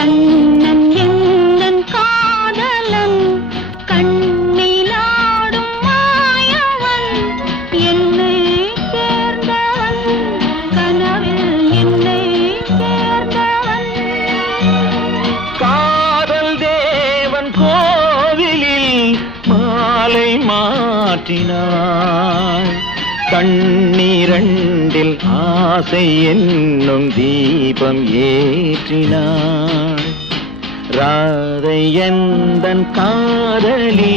கண்ணன் எந்தன் காதலன் கண்ணிலாடும் மாயவன் என்னை சேர்ந்தவன் கனவில் என்னை சேர்ந்தவன். காதல் தேவன் கோவிலில் மாலை மாற்றினார், கண்ணீரண்டில் ஆசை என்னும் தீபம் ஏற்றினார். ராதை எந்தன் காதலி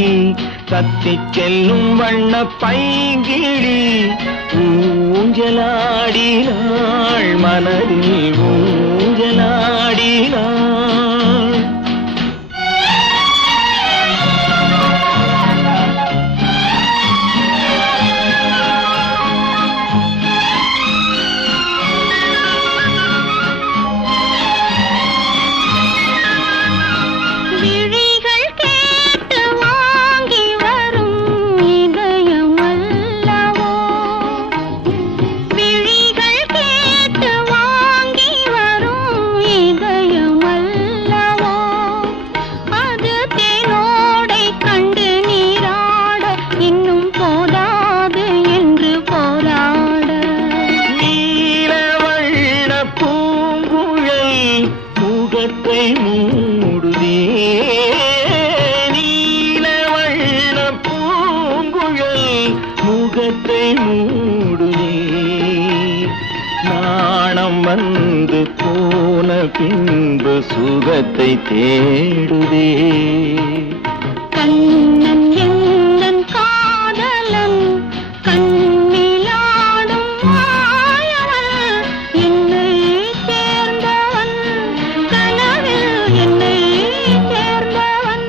கத்திச் செல்லும் வண்ண பைங்கிழி ஊஞ்சலாடினாள், மனதில் ஊஞ்சலாடினாள். மூடுதே நீல வண்ண பூங்குழல் முகத்தை மூடுதே, நாணம் வந்து போன பின்பு சுகத்தை தேடுதே. கண்ணன் எந்தன் காதலன் கண்ணிலாடும் மாயவன் என்னை சேர்ந்தவன் கனவில் என்னை சேர்ந்தவன்.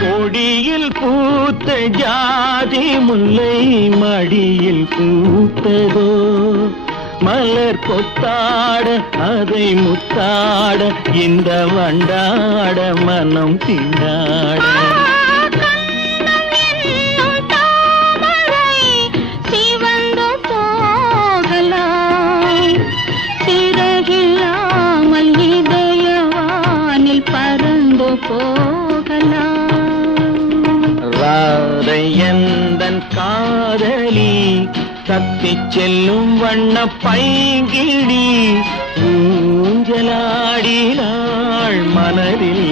கொடியில் பூத்த ஜாதி முல்லை மடியில் பூத்ததோ, மலர் கொத்தாட அதை முத்தாட இந்த வண்டாட மனம் திண்டாட. சிறகில்லாமல் இதயவானில் பறந்து போகலாம். ராதை எந்தன் காதலி தத்திச் செல்லும் வண்ண பைங்கிழி ஊஞ்சலாடினாள், மனதில்